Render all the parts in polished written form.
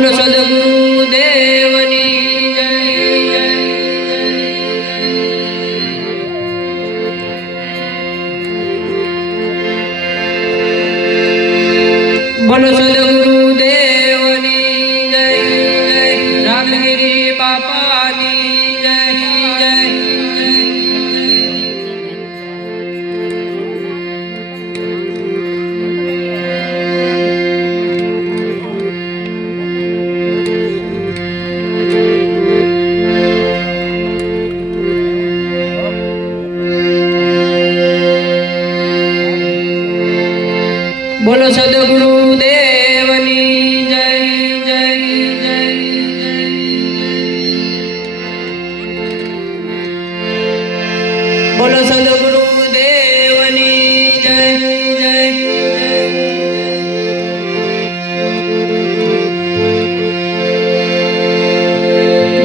बोलो सदगुरु देवनी जय जय। बोलो सदगुरु देवनी जय जय। रामगिरी बापानी जय जय। बोलो सदगुरु देवनी जय जय जय जय। बोलो सदगुरु देवनी जय जय जय।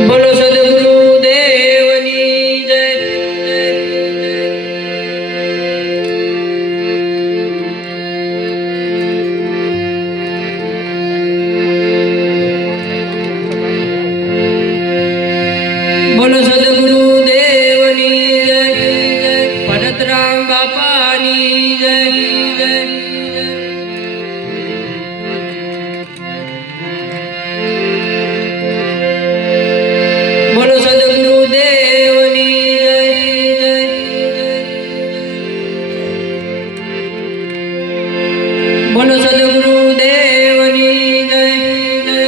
बोलो सदगुरु देवनी जय जय जय। बोलो सदगुरु देवनी जय जय। भरतराम बापानी जय जय। बोलो सदगुरु देवनी जय जय जय। बोलो सदगुरु देवनी जय जय।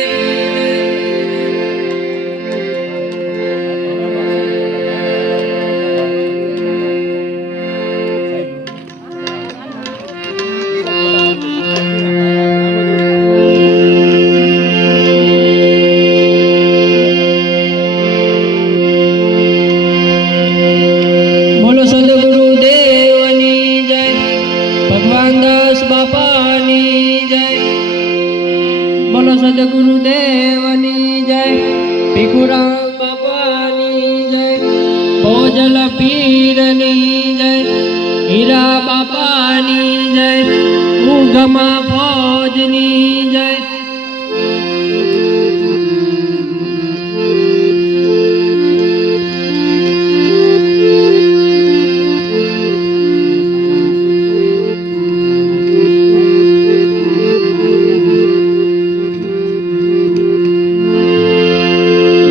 बोलो सदगुरु देवनी जय। भगवान दास बापानी जय। बोलो सदगुरु देवनी जय। भिखुराम बापानी जय। भोजल पीरनी जय। हीरा बापानी जय। उगमा फौजनी जय।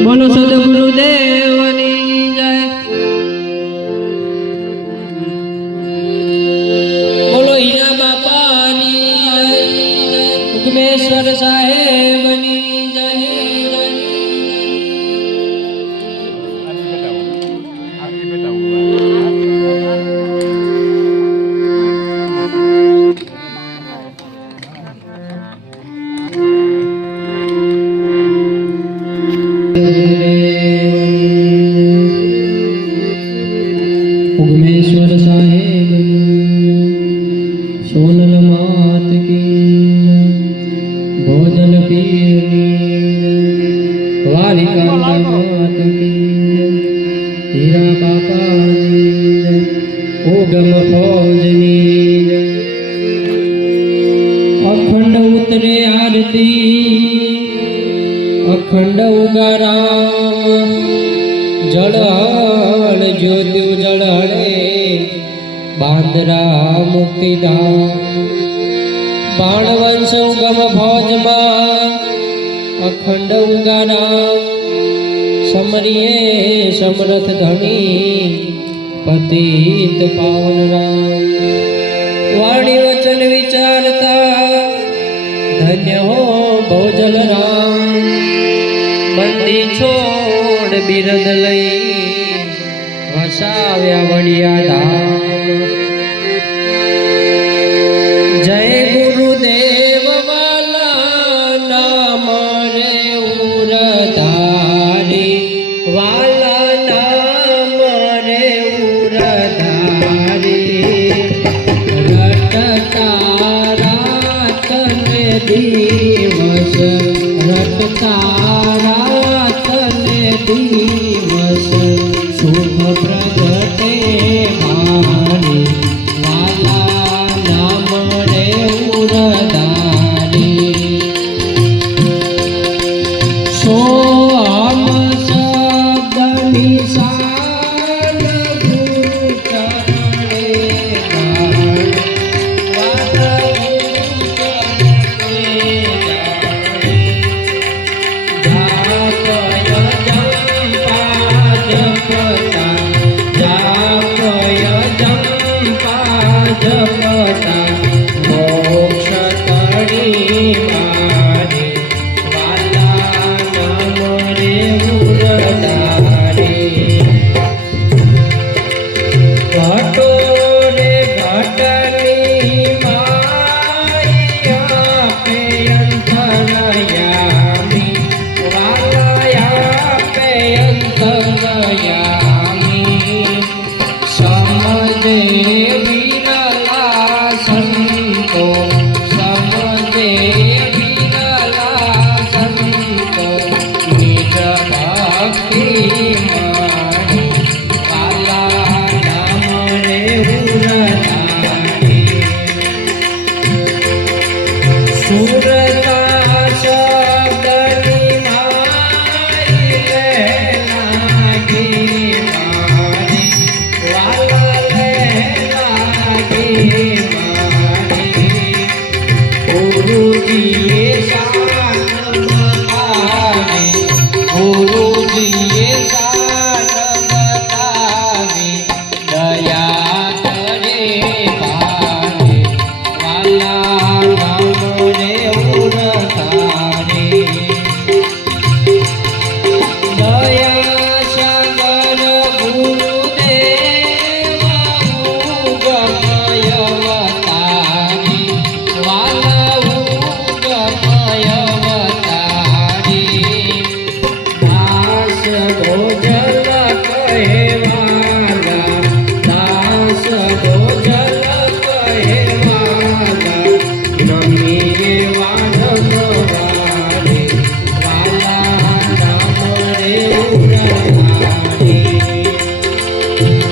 बोलो सदगुरु देवनी जय। बोलो हीरा बापानी जय जय। उगमेश्वर साहेबनी जय जय। उगमेश्वर साहेब सोनल मात की भोजन पीरनी वारिका मात की हीरा बापानी उगम फौजनी अखंड उतरे आरती अखंड उगाराम जड़हल ज्योति उजड़े बांदरा मुक्तिधाम बाणवंश उगम फौजमा अखंड उगाराम समरिये समरथ धनी पतित पावन राम वाणी वचन विचारता धन्य हो भोजल राम बंदी छोड़ बिरद लई वसाव्या वडिया धाम जय गुरुदेव वाला नाम रे उरधारी वाला नाम रे उरधारी रटता रात ने दिवस रटता रात ने दिवस शुभ प्रगटे मारी वाला नाम रे उरधारी જપતા મોક્ષ તણી મારે વાલા નામ રે ઉરતારે ઘટો રે ઘટની માયા પે અંતરયામી વાલાયા પે અંતરયામી સમદે વિરલા સંતો સમદે વિરલા સંતો નિજ ભક્તિ મારી વાલા નામ રે ઉરતારે સુરતા શબ્દની માઈ લે લાગી મારે વાલા લે લાગી મારે ગુરુજીએ શાન બતાવે ગુરુજીએ શાન બતાવે દયા કરે ભારે વાલા નામ રે ઉરતારે દયા સાગર ગુરુદેવ ઉગમય અવતારી વાલા ઉગમય અવતારી દાસ ભોજલ કહેવાલા દાસ ભોજલ કહેવાલા નમીએ વાનવારે વાલા નામ રે ઉરતારે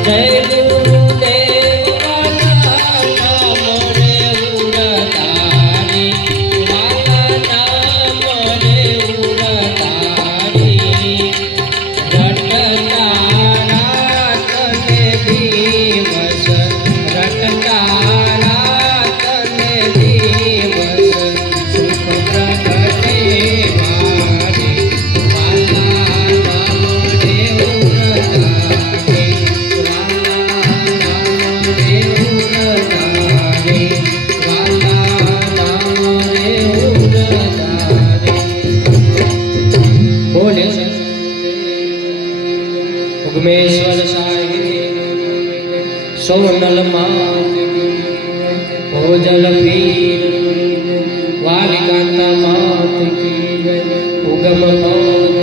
જય ગુરુદેવ વાલા નામ રે ઉરતારે વાલા નામ રે ઉરતારે રટતા રાતને દિવસ રટતા રાતને દિવસ સુખ પ્રગટે મારે વાલા નામ રે ઉરતારે વાલા નામ રે ઉરતારે વાલા નામ રે ઉરતારે બોલે ઉગમેશ્વર સાહિબ સોનલ માત ભોજલ પીર વાલિકાંતા માત કી જય ઉગમ પૌજ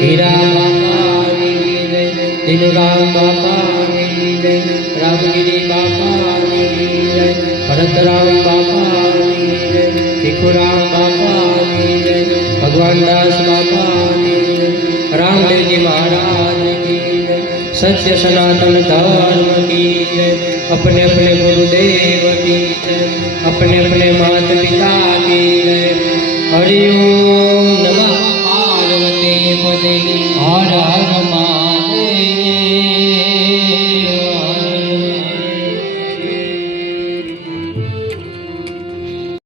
હીરા બાપાની જય દિનુરામ બાપાની જય રામગીરી બાપાની જય ભરતરામ બાપાની જય ભીખુરામ બાપાની જય ભગવાન દાસ બાપાની જય रामदेव महाराज की जय सत्य सनातन धर्म की जय अपने अपने गुरुदेव की जय अपने अपने